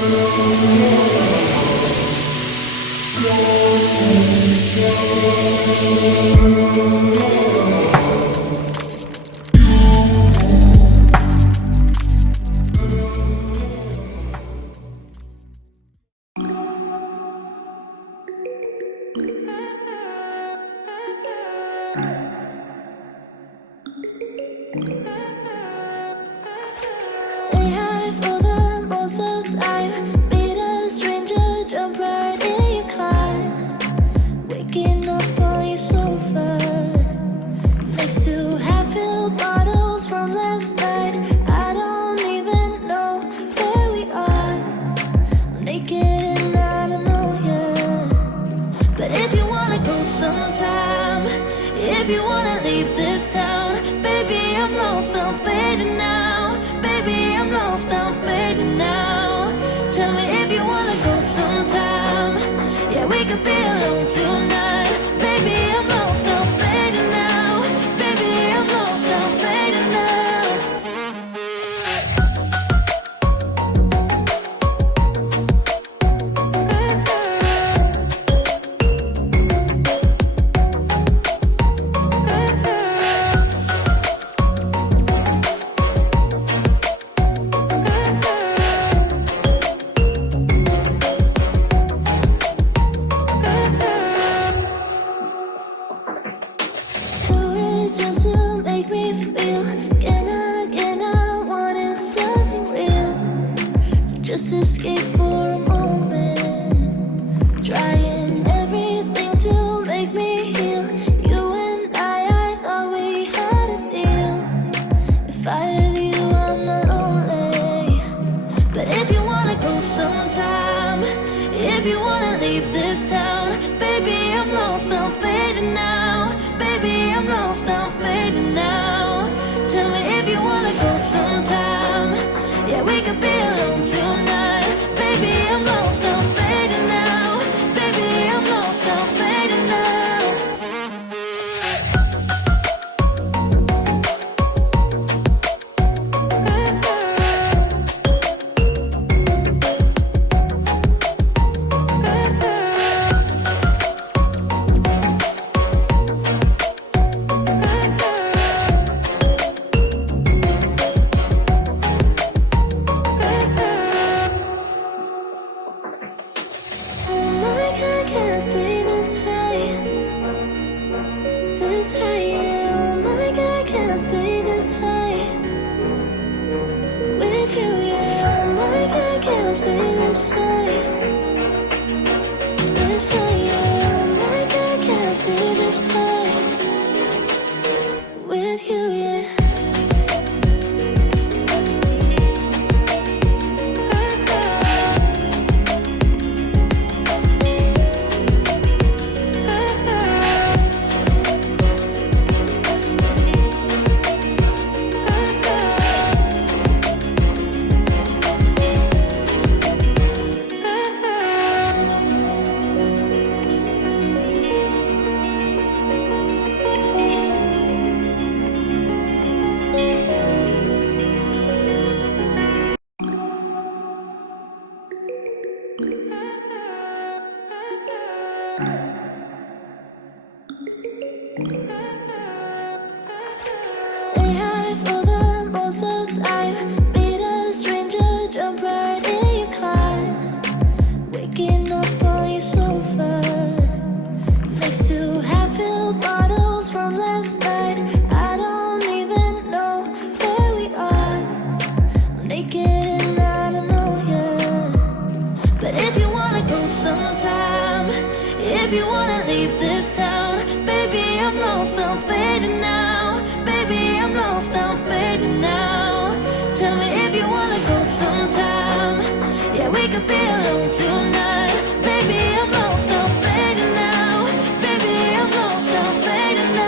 Stay high for the most of time. Meet a stranger, jump right in your car. Waking up on your sofa next to half-filled bottles from last night. I don't even know where we are. I'm naked and I don't know you. But if you wanna go sometime, if you wanna leave this town, baby, I'm lost, I'm fading now. Baby, I'm lost, I'm fading now. Tell me if you wanna go sometime. Yeah, we could be alone tonight. Baby, I'm lost, I'm fading now. Baby, I'm lost, I'm fading now. Do it just to make me feel. Can I wanted something real to just escape for a moment. Trying everything to make me heal. You and I thought we had a deal. If I have you, I'm not lonely. But if you wanna go sometime, if you wanna leave this town, baby, I'm lost, I'm fading now. Baby, I'm lost, I'm fading now. Tell me if you wanna go sometime. Yeah, we could be alone tonight. Baby, I'm lost, I'm fading now. Baby, I'm lost, I'm fading now. Oh my God, can't stay this high. This high, yeah. Oh my God, can't stay this high. With you, yeah. Oh my God, can't stay this high. This high, yeah. Oh my God, can't stay this high. With you, yeah. Stay high for the most of time. Meet a stranger, jump right in your car. Waking up on your sofa next to half-filled bottles from last night. I don't even know where we are. I'm naked and I don't know you. But if you wanna go sometime, if you wanna leave this town, baby, I'm lost, I'm fading now. Baby, I'm lost, I'm fading now. Tell me if you wanna go sometime. Yeah, we could be alone tonight. Baby, I'm lost, I'm fading now. Baby, I'm lost, I'm fading now.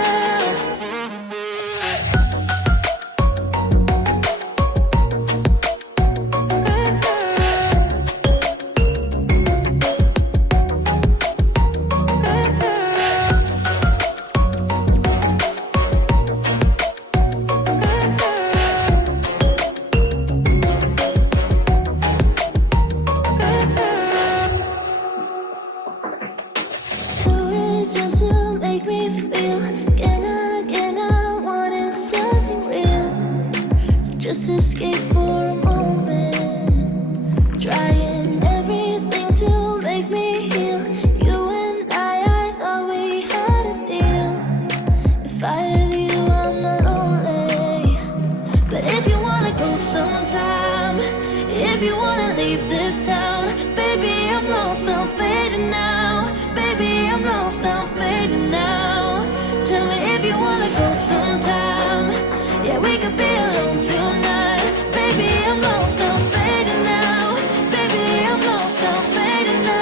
be alone tonight. Baby, I'm lost, I'm fading now. Baby, I'm lost, I'm fading now.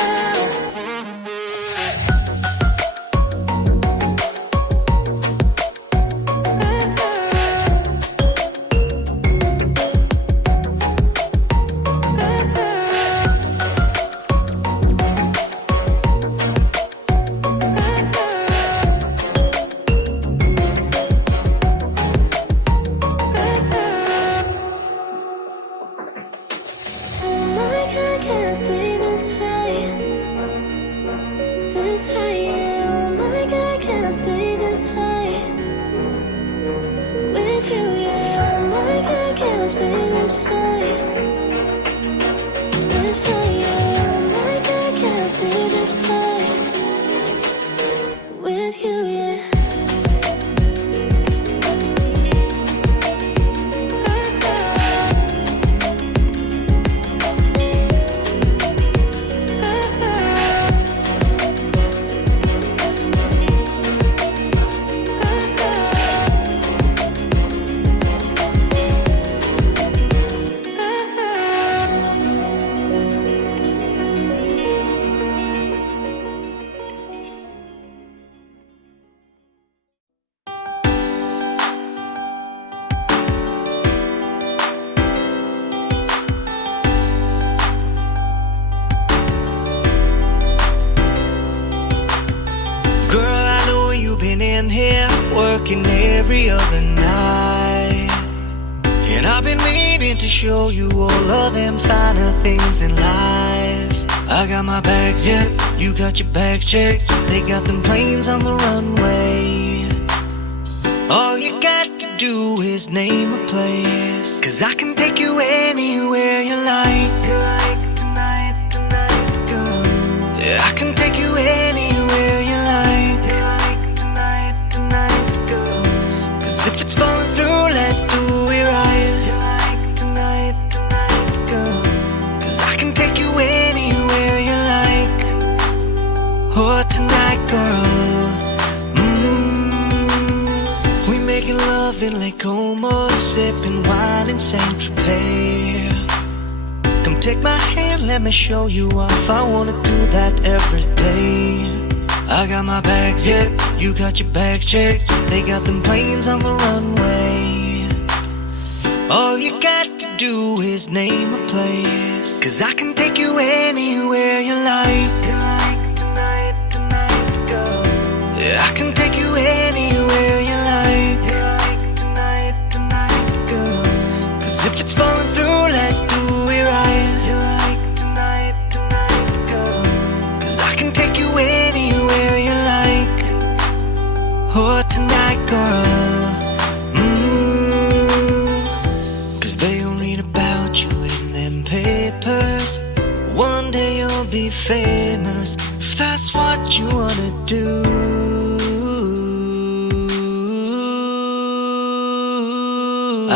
Working every other night, and I've been meaning to show you all of them finer things in life. I got my bags, yeah, you got your bags checked. They got them planes on the runway. All you got to do is name a place, 'cause I can take you anywhere you like. Tonight, tonight, girl. Yeah, I can take you anywhere you like. If it's falling through, let's do it right. You like tonight, tonight, girl. 'Cause I can take you anywhere you like. Oh, tonight, girl. We making love in Lake Como, sipping wine in Saint Tropez. Come take my hand, let me show you off. I wanna do that every day. I got my bags, yeah, you got your bags checked. They got them planes on the runway. All you got to do is name a place, 'cause I can take you anywhere you like. You like tonight, tonight, girl. Yeah, I can take you anywhere you like. You like tonight, tonight, girl. 'Cause if it's falling through, let's do it right. You like tonight, tonight, girl. 'Cause I can take you anywhere you like. Oh, tonight, girl. 'Cause they all read about you in them papers. One day you'll be famous, if that's what you wanna do.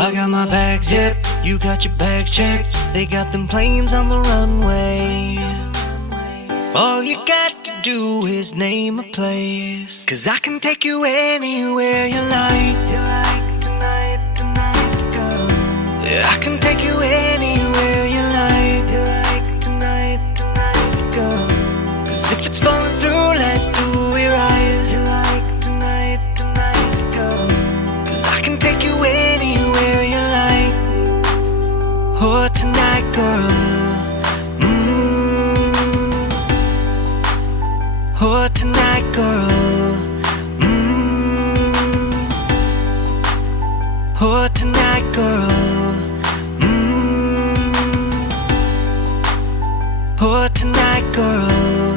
I got my bags, yep, you got your bags checked. They got them planes on the runway. All you got to do is name a place, 'cause I can take you anywhere you like. You like tonight, tonight, girl. Yeah, I can take you anywhere you like. You like tonight, tonight, girl. 'Cause if it's falling through, let's do it right. You like tonight, tonight, girl. 'Cause I can take you anywhere you like. Oh, tonight, girl. Oh, tonight, girl. Oh, tonight, girl. Oh, tonight, girl.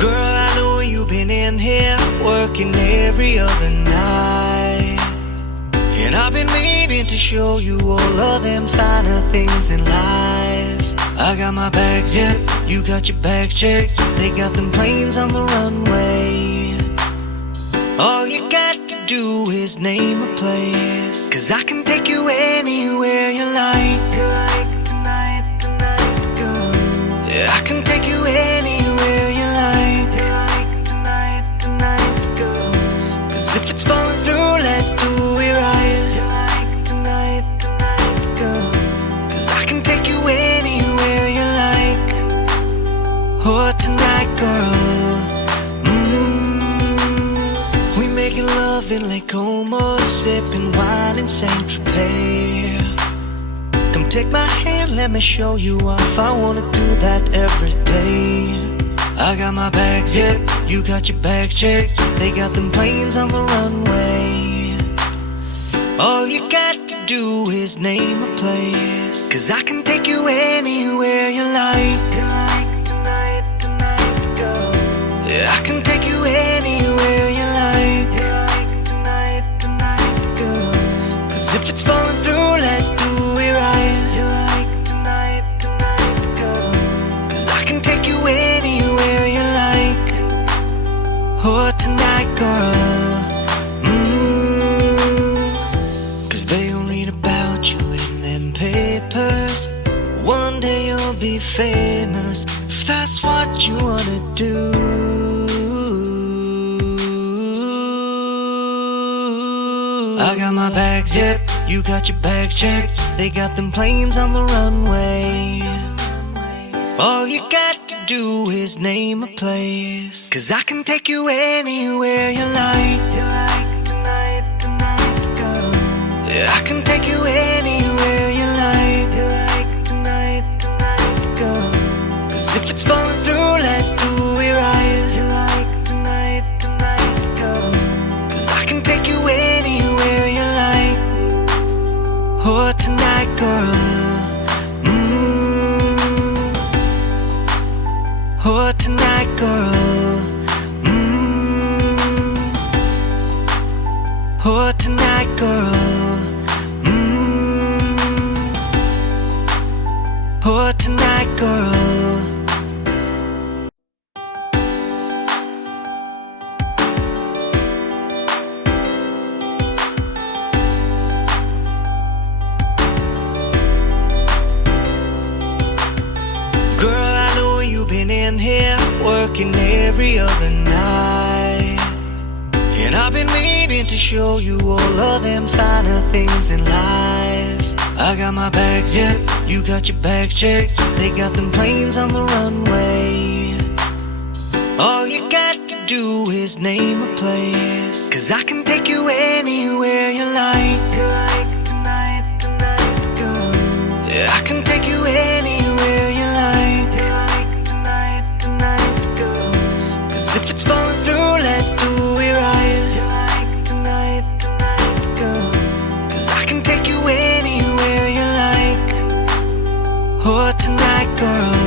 Girl, I know you've been in here working every other night, and I've been meaning to show you all of them finer things in life. I got my bags, yeah, you got your bags checked. They got them planes on the runway. All you got to do is name a place, 'cause I can take you anywhere you like. Tonight, tonight, girl. Yeah, I can take you anywhere you like. Tonight, tonight, girl. 'Cause if it's falling through, let's do it right. Tonight, tonight, girl. 'Cause I can take you anywhere you like. Oh, tonight, girl. Making love in Lake Como, sipping wine in Saint-Tropez. Come take my hand, let me show you off. I wanna do that every day. I got my bags checked, you got your bags checked. They got them planes on the runway. All you got to do is name a place, 'cause I can take you anywhere you like. Tonight, tonight, girl. Yeah, I can take you anywhere you like. Tonight, tonight, girl. 'Cause if it's falling through, let's do it right. Tonight, tonight, girl. 'Cause I can take you anywhere you like. Oh, tonight, girl. 'Cause they all read about you in them papers. One day you'll be famous, if that's what you wanna do. I got my bags checked, you got your bags checked. They got them planes on the runway. All you got to do is name a place, 'cause I can take you anywhere you like. Tonight, tonight, girl. Yeah, I can take you anywhere you like. Tonight, tonight, girl. 'Cause if it's falling through, let's do it right. Tonight, tonight, girl. 'Cause I can take you anywhere you like. Oh, tonight, girl. Oh, tonight, girl. Oh, tonight, girl. Oh, tonight, girl. Girl, I know you've been in here working every other night, and I've been meaning to show you all of them finer things in life. I got my bags checked, you got your bags checked. They got them planes on the runway. All you got to do is name a place, 'cause I can take you anywhere you like. Tonight, tonight, girl. Yeah, I can take you anywhere you like. Tonight, tonight, girl. 'Cause if it's falling through, let's do it right. Tonight, tonight, girl. 'Cause I can take you anywhere you like. Oh, tonight, girl.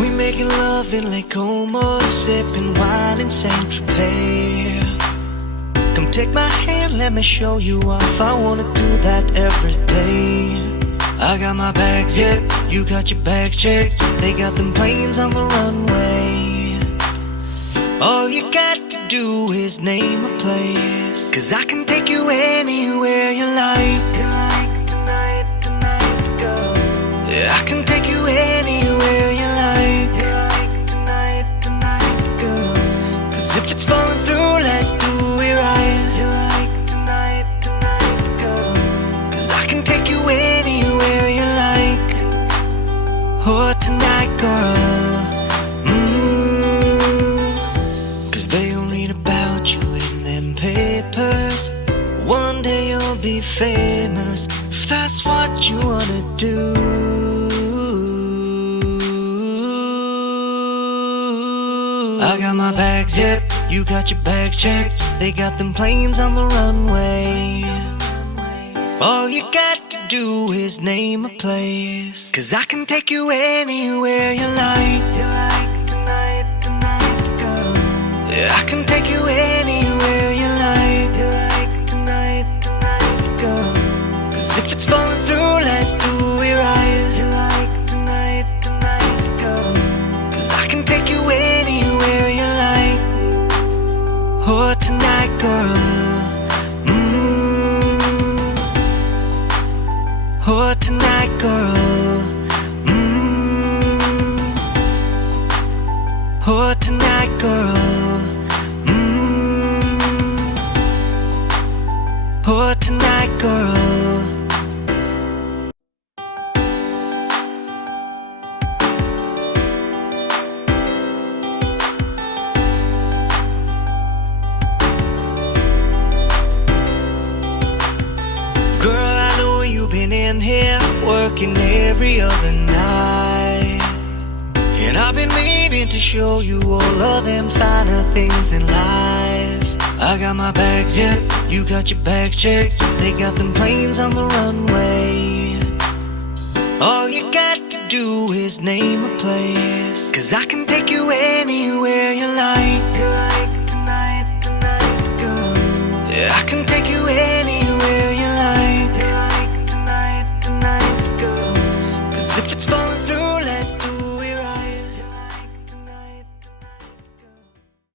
We making love in Lake Como, sipping wine in Saint-Tropez. Come take my hand, let me show you off. I wanna do that every day. I got my bags checked, you got your bags checked. They got them planes on the runway. All you got to do is name a place, 'cause I can take you anywhere you like. Tonight, tonight, girl. Yeah, I can take you anywhere you like. Tonight, tonight, girl. 'Cause if it's falling through, let's do it right. Tonight, tonight, girl. 'Cause I can take you anywhere you like. Oh, tonight, girl. 'Cause they all read about you in them papers. One day you'll be famous, if that's what you wanna do. I got my bags checked, you got your bags checked. They got them planes on the runway. All you got to do is name a place, 'cause I can take you anywhere you like. Tonight, tonight, girl. Yeah, I can take you anywhere you like. Tonight, tonight, girl. 'Cause if it's falling through, let's do it right. Tonight, tonight, girl. 'Cause I can take you anywhere you like. What tonight, girl? What tonight, girl? Girl, I know you've been in here working every other night, and I've been meaning to show you all of them finer things in life. I got my bags checked, you got your bags checked. They got them planes on the runway. All you got to do is name a place, 'cause I can take you anywhere you like. Tonight, girl. Yeah, I can take you anywhere.